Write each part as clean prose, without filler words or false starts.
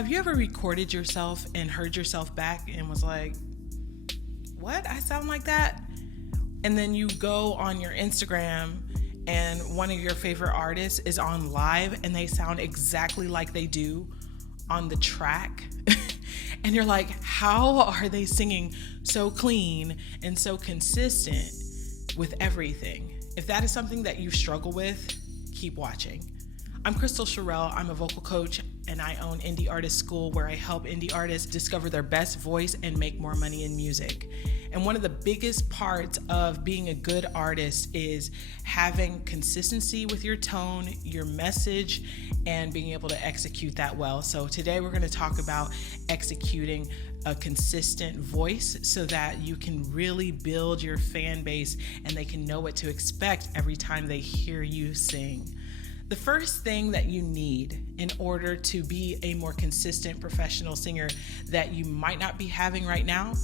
Have you ever recorded yourself and heard yourself back and was like, what? I sound like that? And then you go on your Instagram and one of your favorite artists is on live and they sound exactly like they do on the track. And you're like, how are they singing so clean and so consistent with everything? If that is something that you struggle with, keep watching. I'm Crystal Sherrill. I'm a vocal coach and I own Indie Artist School, where I help indie artists discover their best voice and make more money in music. And one of the biggest parts of being a good artist is having consistency with your tone, your message, and being able to execute that well. So today we're going to talk about executing a consistent voice so that you can really build your fan base and they can know what to expect every time they hear you sing. The first thing that you need in order to be a more consistent professional singer that you might not be having right now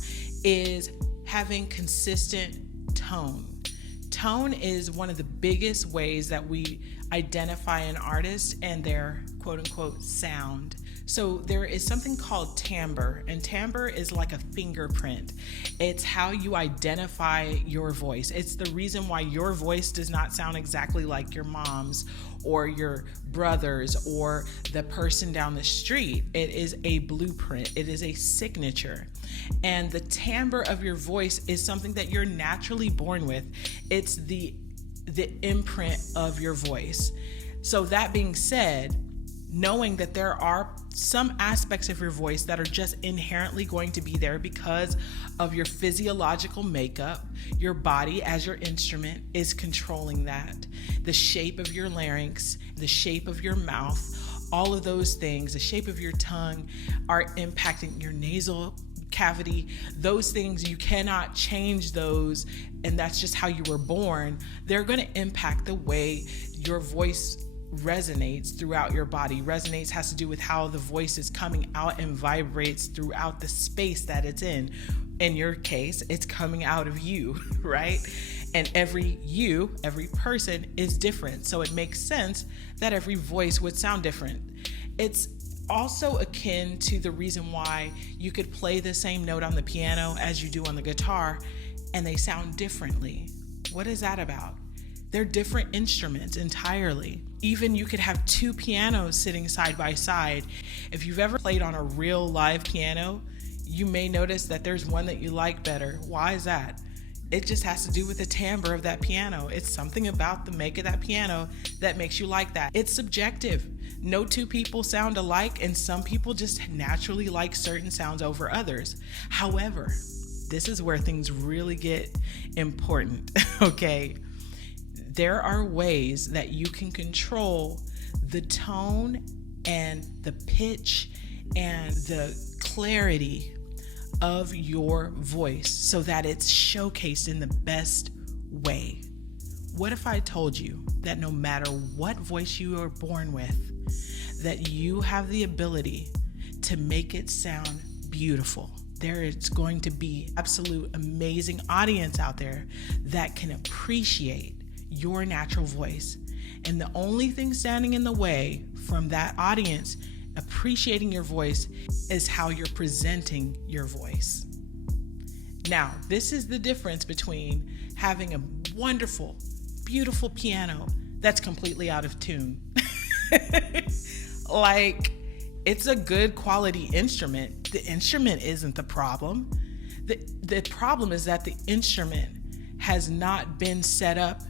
is having consistent tone. Tone is one of the biggest ways that we identify an artist and their quote unquote sound. So there is something called timbre, and timbre is like a fingerprint. It's how you identify your voice. It's the reason why your voice does not sound exactly like your mom's or your brother's or the person down the street. It is a blueprint. It is a signature. And the timbre of your voice is something that you're naturally born with. It's the imprint of your voice. So that being said, knowing that there are some aspects of your voice that are just inherently going to be there because of your physiological makeup, your body as your instrument is controlling that. The shape of your larynx, the shape of your mouth, all of those things, the shape of your tongue are impacting your nasal cavity. Those things, you cannot change those, and that's just how you were born. They're going to impact the way your voice resonates throughout your body. Resonates has to do with how the voice is coming out and vibrates throughout the space that it's in. In your case, it's coming out of you, right? And every person is different. So it makes sense that every voice would sound different. It's also akin to the reason why you could play the same note on the piano as you do on the guitar and they sound differently. What is that about? They're different instruments entirely. Even you could have two pianos sitting side by side. If you've ever played on a real live piano, you may notice that there's one that you like better. Why is that? It just has to do with the timbre of that piano. It's something about the make of that piano that makes you like that. It's subjective. No two people sound alike, and some people just naturally like certain sounds over others. However, this is where things really get important, okay? There are ways that you can control the tone and the pitch and the clarity of your voice so that it's showcased in the best way. What if I told you that no matter what voice you are born with, that you have the ability to make it sound beautiful? There is going to be absolute amazing audience out there that can appreciate your natural voice. And the only thing standing in the way from that audience appreciating your voice is how you're presenting your voice. Now, this is the difference between having a wonderful, beautiful piano that's completely out of tune. Like, it's a good quality instrument. The instrument isn't the problem. The problem is that the instrument has not been set up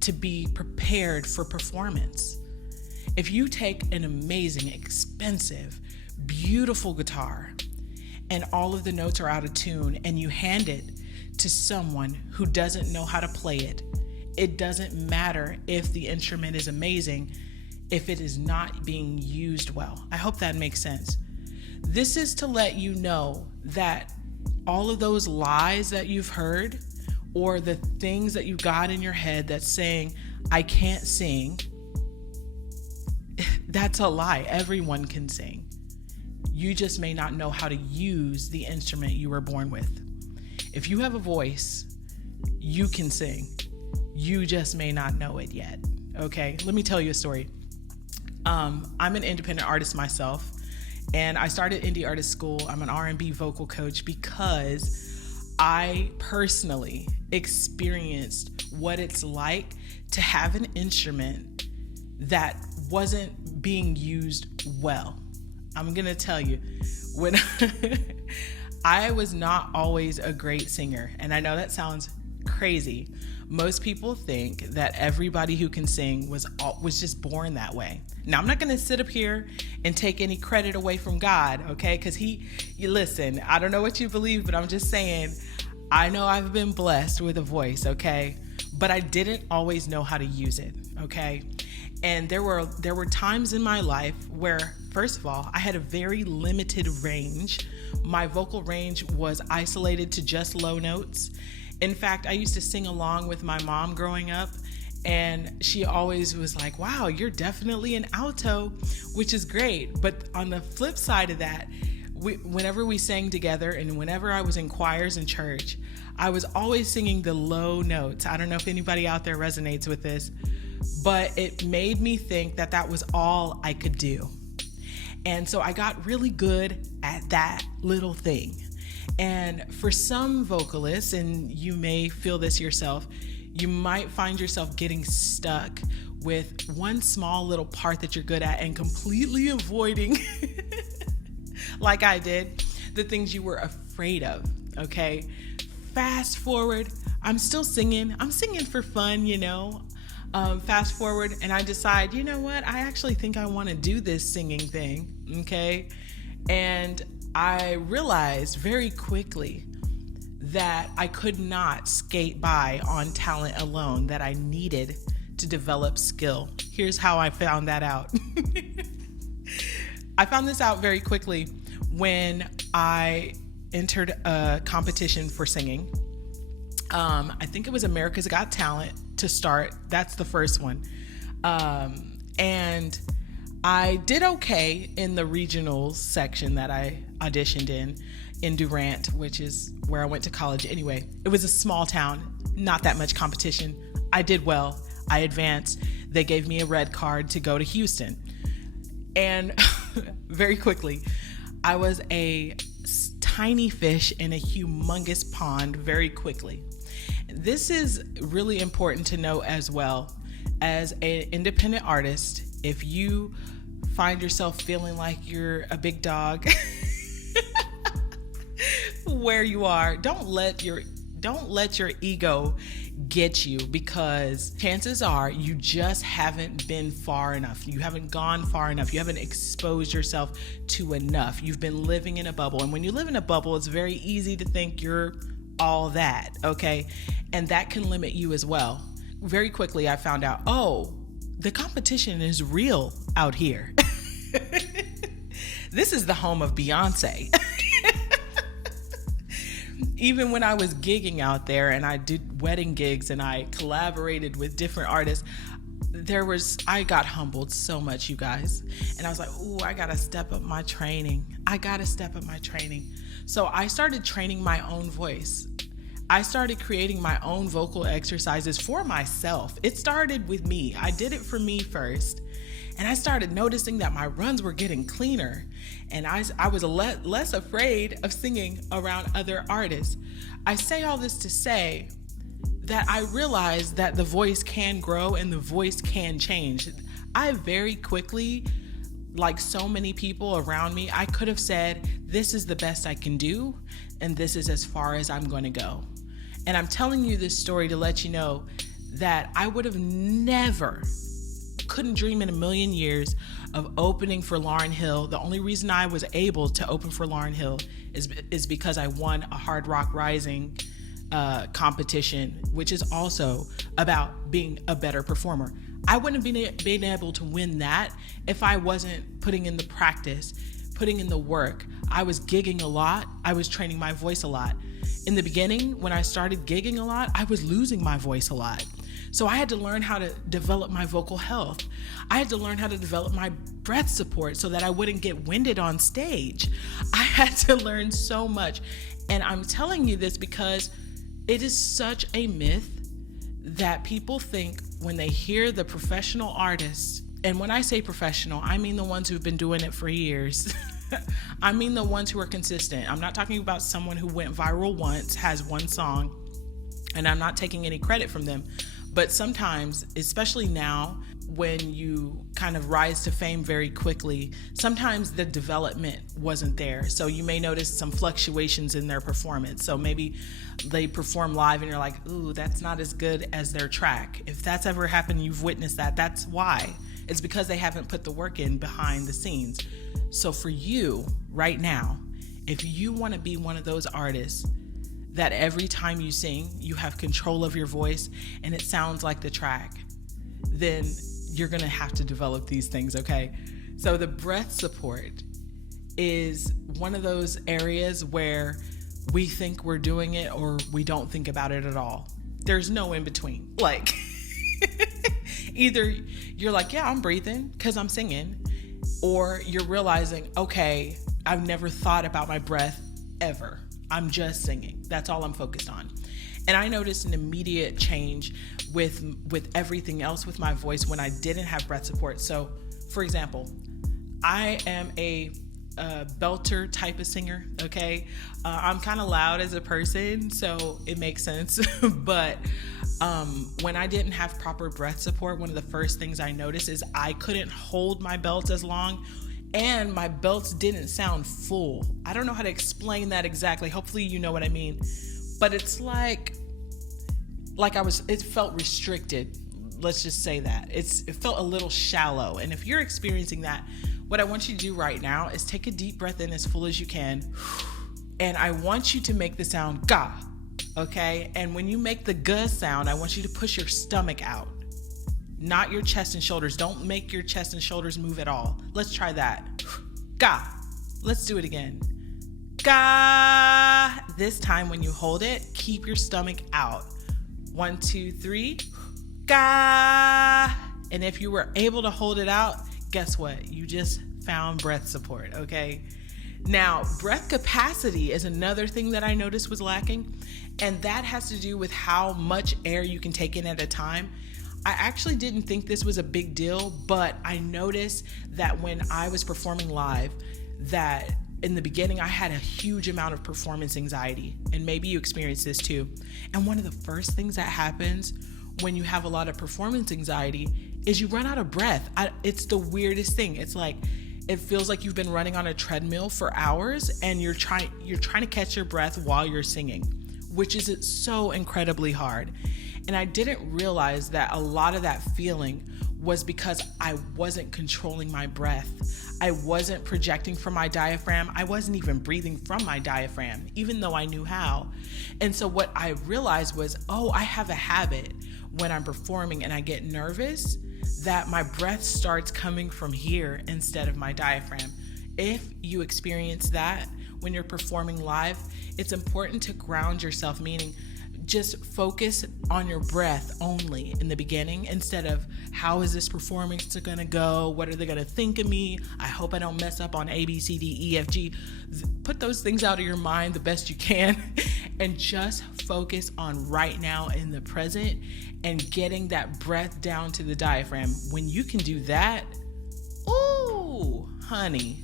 to be prepared for performance. If you take an amazing, expensive, beautiful guitar and all of the notes are out of tune and you hand it to someone who doesn't know how to play it, it doesn't matter if the instrument is amazing if it is not being used well. I hope that makes sense. This is to let you know that all of those lies that you've heard or the things that you got in your head that's saying, I can't sing, that's a lie. Everyone can sing. You just may not know how to use the instrument you were born with. If you have a voice, you can sing. You just may not know it yet. Okay, let me tell you a story. I'm an independent artist myself, And I started Indie Artist School. I'm an R&B vocal coach because I personally experienced what it's like to have an instrument that wasn't being used well. I'm gonna tell you, when I was not always a great singer, and I know that sounds crazy. Most people think that everybody who can sing was just born that way. Now, I'm not going to sit up here and take any credit away from God, okay? Because you listen, I don't know what you believe, but I'm just saying, I know I've been blessed with a voice, okay? But I didn't always know how to use it, okay? And there were times in my life where, first of all, I had a very limited range. My vocal range was isolated to just low notes. In fact, I used to sing along with my mom growing up, and she always was like, wow, you're definitely an alto, which is great. But on the flip side of that, whenever we sang together and whenever I was in choirs in church, I was always singing the low notes. I don't know if anybody out there resonates with this, but it made me think that that was all I could do. And so I got really good at that little thing. And for some vocalists, and you may feel this yourself, you might find yourself getting stuck with one small little part that you're good at and completely avoiding, like I did, the things you were afraid of, okay? Fast forward, I'm still singing. I'm singing for fun, fast forward, and I decide, you know what? I actually think I want to do this singing thing, okay? And I realized very quickly that I could not skate by on talent alone, that I needed to develop skill. Here's how I found that out. I found this out very quickly when I entered a competition for singing. I think it was America's Got Talent to start. That's the first one. And I did okay in the regionals section that I auditioned in Durant, which is where I went to college anyway. It was a small town, not that much competition. I did well. I advanced. They gave me a red card to go to Houston. And very quickly, I was a tiny fish in a humongous pond very quickly. This is really important to know as well. As an independent artist, if you find yourself feeling like you're a big dog where you are, don't let your ego get you, because chances are you just haven't been far enough. You haven't gone far enough. You haven't exposed yourself to enough. You've been living in a bubble. And when you live in a bubble, it's very easy to think you're all that, okay? And that can limit you as well. Very quickly, I found out, the competition is real out here. This is the home of Beyonce. Even when I was gigging out there and I did wedding gigs and I collaborated with different artists, I got humbled so much, you guys. And I was like, I gotta step up my training. So I started training my own voice. I started creating my own vocal exercises for myself. It started with me. I did it for me first. And I started noticing that my runs were getting cleaner. And I was less afraid of singing around other artists. I say all this to say that I realized that the voice can grow and the voice can change. I very quickly, like so many people around me, I could have said, this is the best I can do, and this is as far as I'm going to go. And I'm telling you this story to let you know that I would have couldn't dream in a million years of opening for Lauryn Hill. The only reason I was able to open for Lauryn Hill is because I won a Hard Rock Rising competition, which is also about being a better performer. I wouldn't have been able to win that if I wasn't putting in the practice, putting in the work. I was gigging a lot. I was training my voice a lot. In the beginning, when I started gigging a lot, I was losing my voice a lot. So I had to learn how to develop my vocal health. I had to learn how to develop my breath support so that I wouldn't get winded on stage. I had to learn so much. And I'm telling you this because it is such a myth that people think when they hear the professional artists, and when I say professional, I mean the ones who've been doing it for years. I mean the ones who are consistent. I'm not talking about someone who went viral once, has one song, and I'm not taking any credit from them. But sometimes, especially now, when you kind of rise to fame very quickly, sometimes the development wasn't there. So you may notice some fluctuations in their performance. So maybe they perform live and you're like, ooh, that's not as good as their track. If that's ever happened, you've witnessed that. That's why. It's because they haven't put the work in behind the scenes. So for you right now, if you want to be one of those artists that every time you sing, you have control of your voice and it sounds like the track, then you're going to have to develop these things, okay? So the breath support is one of those areas where we think we're doing it or we don't think about it at all. There's no in between. Like, either you're like, yeah, I'm breathing because I'm singing, or you're realizing, okay, I've never thought about my breath ever. I'm just singing. That's all I'm focused on. And I noticed an immediate change with everything else with my voice when I didn't have breath support. So, for example, I am a belter type of singer, okay? I'm kind of loud as a person, so it makes sense. But when I didn't have proper breath support, one of the first things I noticed is I couldn't hold my belts as long, and my belts didn't sound full. I don't know how to explain that exactly. Hopefully you know what I mean. But it's like it felt restricted. Let's just say that. It felt a little shallow. And if you're experiencing that, what I want you to do right now is take a deep breath in as full as you can. And I want you to make the sound ga, okay? And when you make the ga sound, I want you to push your stomach out, not your chest and shoulders. Don't make your chest and shoulders move at all. Let's try that. Ga. Let's do it again. Ga. This time when you hold it, keep your stomach out. 1, 2, 3. Ga. And if you were able to hold it out, guess what? You just found breath support, okay? Now, breath capacity is another thing that I noticed was lacking, and that has to do with how much air you can take in at a time. I actually didn't think this was a big deal, but I noticed that when I was performing live, that in the beginning I had a huge amount of performance anxiety, and maybe you experienced this too. And one of the first things that happens when you have a lot of performance anxiety is you run out of breath. It's the weirdest thing. It's like, it feels like you've been running on a treadmill for hours and you're trying to catch your breath while you're singing, which is so incredibly hard. And I didn't realize that a lot of that feeling was because I wasn't controlling my breath. I wasn't projecting from my diaphragm. I wasn't even breathing from my diaphragm, even though I knew how. And so what I realized was, I have a habit when I'm performing and I get nervous that my breath starts coming from here instead of my diaphragm. If you experience that when you're performing live, it's important to ground yourself, meaning just focus on your breath only in the beginning instead of how is this performance gonna go? What are they gonna think of me? I hope I don't mess up on A, B, C, D, E, F, G. Put those things out of your mind the best you can and just focus on right now in the present and getting that breath down to the diaphragm. When you can do that, ooh, honey.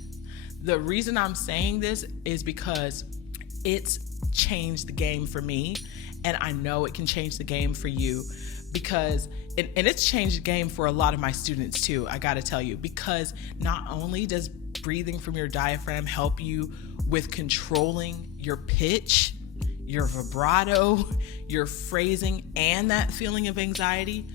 The reason I'm saying this is because it's changed the game for me. And I know it can change the game for you because, and it's changed the game for a lot of my students too, I gotta tell you, because not only does breathing from your diaphragm help you with controlling your pitch, your vibrato, your phrasing, and that feeling of anxiety,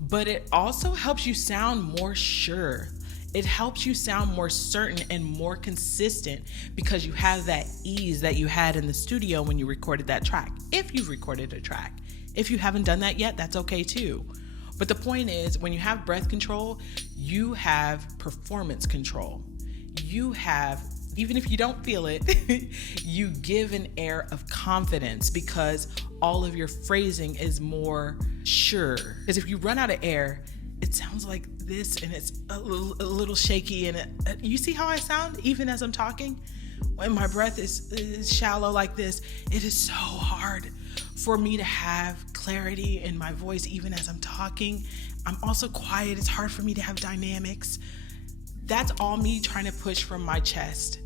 but it also helps you sound more sure. It helps you sound more certain and more consistent because you have that ease that you had in the studio when you recorded that track. If you've recorded a track. If you haven't done that yet, that's okay too. But the point is, when you have breath control, you have performance control. You have, even if you don't feel it, you give an air of confidence because all of your phrasing is more sure. Because if you run out of air, it sounds like this and it's a little shaky, and you see how I sound even as I'm talking? When my breath is shallow like this, it is so hard for me to have clarity in my voice even as I'm talking. I'm also quiet. It's hard for me to have dynamics. That's all me trying to push from my chest.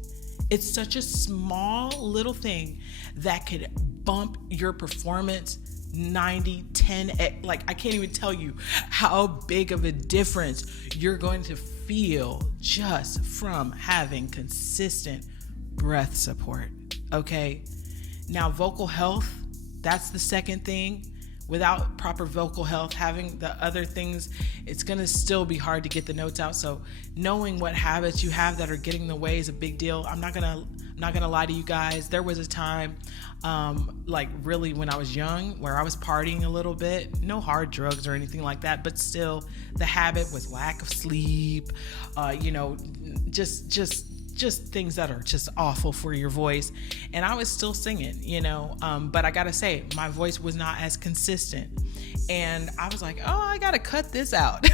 It's such a small little thing that could bump your performance 90, 10, like I can't even tell you how big of a difference you're going to feel just from having consistent breath support. Okay. Now, vocal health, that's the second thing. Without proper vocal health, having the other things, it's going to still be hard to get the notes out. So knowing what habits you have that are getting in the way is a big deal. I'm not going to lie to you guys. There was a time, like really when I was young, where I was partying a little bit, no hard drugs or anything like that, but still the habit was lack of sleep, just things that are just awful for your voice. And I was still singing, but I gotta say, my voice was not as consistent. And I was like, oh, I gotta cut this out.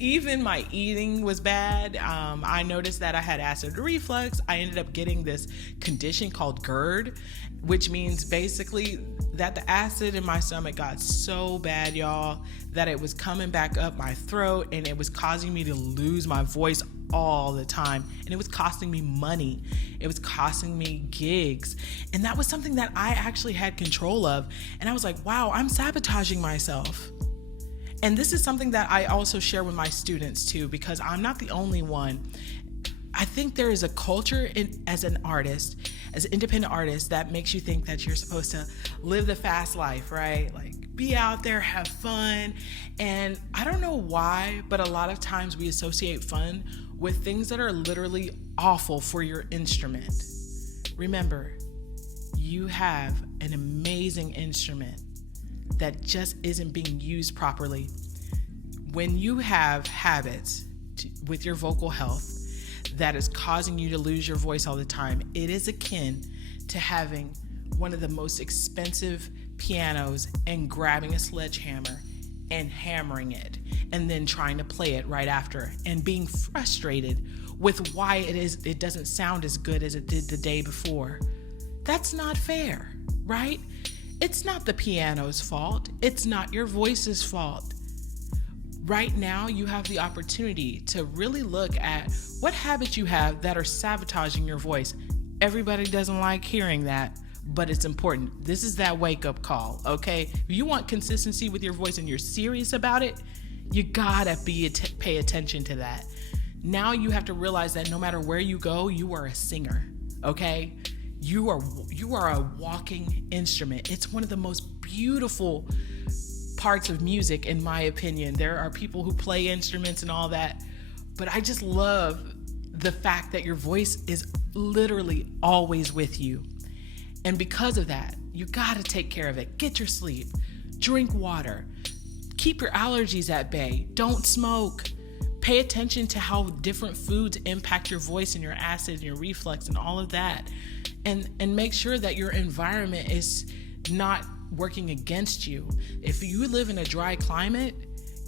Even my eating was bad. I noticed that I had acid reflux. I ended up getting this condition called GERD, which means basically that the acid in my stomach got so bad, y'all, that it was coming back up my throat and it was causing me to lose my voice all the time. And it was costing me money. It was costing me gigs. And that was something that I actually had control of. And I was like, wow, I'm sabotaging myself. And this is something that I also share with my students too, because I'm not the only one. I think there is a culture as an artist, as an independent artist, that makes you think that you're supposed to live the fast life, right? Like be out there, have fun. And I don't know why, but a lot of times we associate fun with things that are literally awful for your instrument. Remember, you have an amazing instrument that just isn't being used properly. When you have habits with your vocal health that is causing you to lose your voice all the time, it is akin to having one of the most expensive pianos and grabbing a sledgehammer and hammering it and then trying to play it right after and being frustrated with why it doesn't sound as good as it did the day before. That's not fair, right? It's not the piano's fault. It's not your voice's fault. Right now, you have the opportunity to really look at what habits you have that are sabotaging your voice. Everybody doesn't like hearing that, but it's important. This is that wake-up call, okay? If you want consistency with your voice and you're serious about it, you gotta pay attention to that. Now you have to realize that no matter where you go, you are a singer, okay? You are a walking instrument. It's one of the most beautiful parts of music, in my opinion. There are people who play instruments and all that, but I just love the fact that your voice is literally always with you. And because of that, you gotta take care of it. Get your sleep, drink water, keep your allergies at bay, don't smoke. Pay attention to how different foods impact your voice and your acid and your reflux and all of that. And make sure that your environment is not working against you. If you live in a dry climate,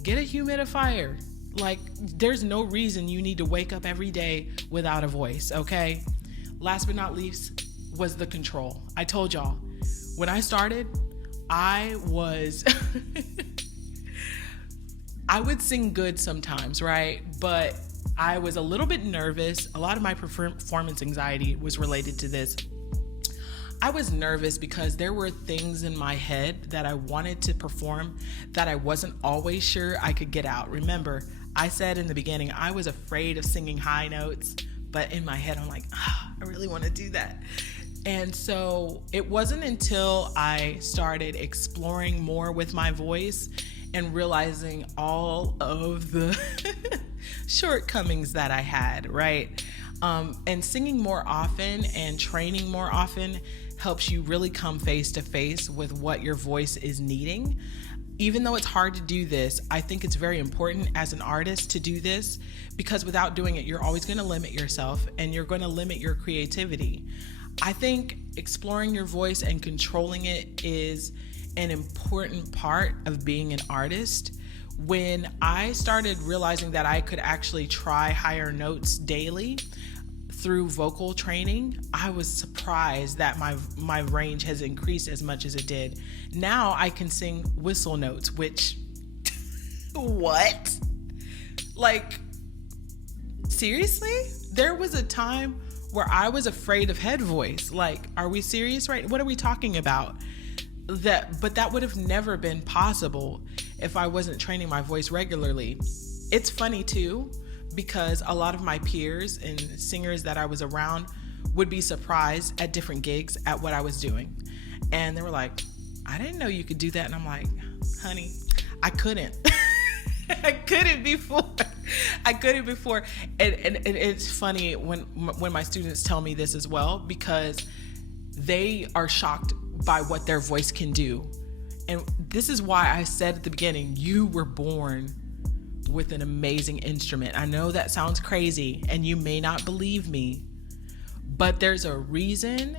get a humidifier. Like, there's no reason you need to wake up every day without a voice, okay? Last but not least was the control. I told y'all, when I started, I was... I would sing good sometimes, right? But I was a little bit nervous. A lot of my performance anxiety was related to this. I was nervous because there were things in my head that I wanted to perform that I wasn't always sure I could get out. Remember, I said in the beginning, I was afraid of singing high notes, but in my head, I'm like, I really want to do that. And so it wasn't until I started exploring more with my voice and realizing all of the shortcomings that I had, right? And singing more often and training more often helps you really come face to face with what your voice is needing. Even though it's hard to do this, I think it's very important as an artist to do this, because without doing it, you're always going to limit yourself and you're going to limit your creativity. I think exploring your voice and controlling it is an important part of being an artist. When I started realizing that I could actually try higher notes daily through vocal training, I was surprised that my range has increased as much as it did. Now I can sing whistle notes, which, what? Like, seriously? There was a time where I was afraid of head voice. Like, are we serious, right? What are we talking about? But that would have never been possible if I wasn't training my voice regularly. It's funny too, because a lot of my peers and singers that I was around would be surprised at different gigs at what I was doing. And they were like, I didn't know you could do that. And I'm like, honey, I couldn't. I couldn't before. And it's funny when my students tell me this as well, because they are shocked by what their voice can do. And this is why I said at the beginning, you were born with an amazing instrument. I know that sounds crazy and you may not believe me, but there's a reason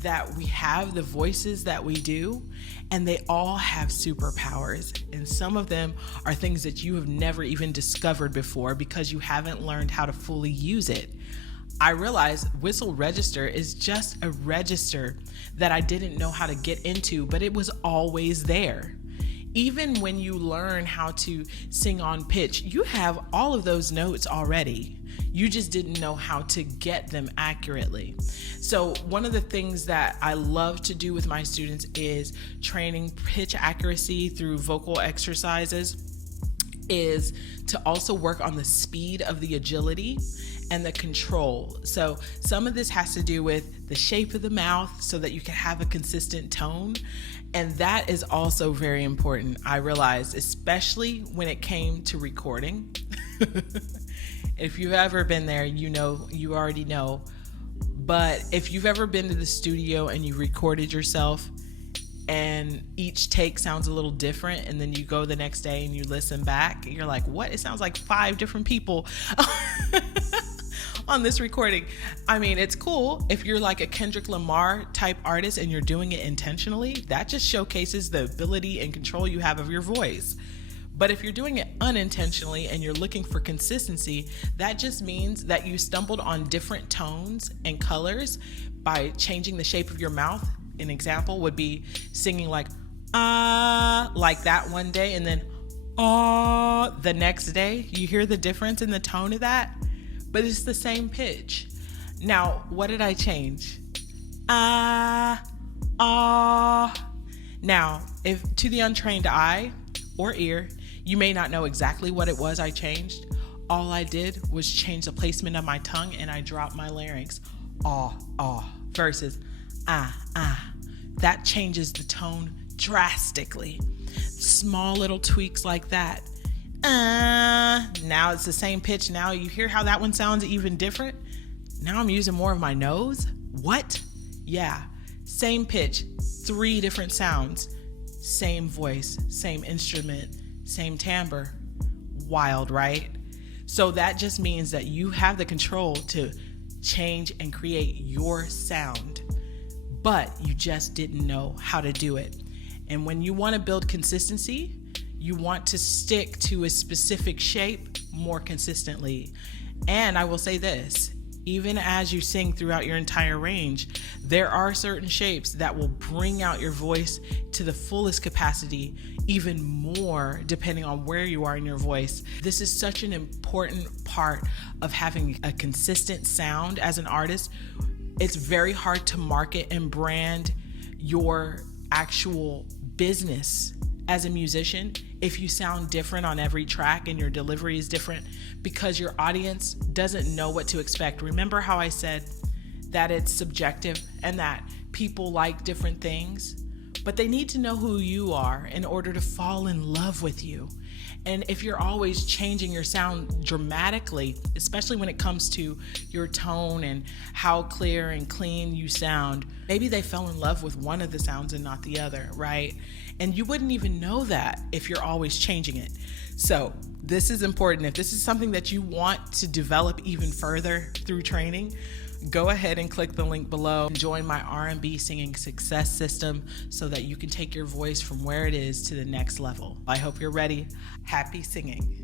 that we have the voices that we do, and they all have superpowers. And some of them are things that you have never even discovered before because you haven't learned how to fully use it. I realized whistle register is just a register that I didn't know how to get into, but it was always there. Even when you learn how to sing on pitch, you have all of those notes already. You just didn't know how to get them accurately. So one of the things that I love to do with my students is training pitch accuracy through vocal exercises, is to also work on the speed of the agility and the control. So some of this has to do with the shape of the mouth so that you can have a consistent tone. And that is also very important, I realized, especially when it came to recording. If you've ever been there, you already know. But if you've ever been to the studio and you recorded yourself and each take sounds a little different, and then you go the next day and you listen back and you're like, what? It sounds like 5 different people on this recording. I mean, it's cool if you're like a Kendrick Lamar type artist and you're doing it intentionally. That just showcases the ability and control you have of your voice. But if you're doing it unintentionally and you're looking for consistency, that just means that you stumbled on different tones and colors by changing the shape of your mouth. An example would be singing like like that one day, and then the next day. You hear the difference in the tone of that? But it's the same pitch. Now, what did I change? Now, if to the untrained eye or ear, you may not know exactly what it was I changed. All I did was change the placement of my tongue, and I dropped my larynx. Versus that changes the tone drastically. Small little tweaks like that. Now it's the same pitch. Now you hear how that one sounds even different. Now I'm using more of my nose. What? Yeah, same pitch, 3 different sounds, same voice, same instrument, same timbre. Wild, right? So that just means that you have the control to change and create your sound, but you just didn't know how to do it. And when you want to build consistency, you want to stick to a specific shape more consistently. And I will say this, even as you sing throughout your entire range, there are certain shapes that will bring out your voice to the fullest capacity, even more depending on where you are in your voice. This is such an important part of having a consistent sound as an artist. It's very hard to market and brand your actual business as a musician if you sound different on every track and your delivery is different, because your audience doesn't know what to expect. Remember how I said that it's subjective and that people like different things, but they need to know who you are in order to fall in love with you. And if you're always changing your sound dramatically, especially when it comes to your tone and how clear and clean you sound, maybe they fell in love with one of the sounds and not the other, right? And you wouldn't even know that if you're always changing it. So this is important. If this is something that you want to develop even further through training, go ahead and click the link below and join my R&B singing success system so that you can take your voice from where it is to the next level. I hope you're ready. Happy singing.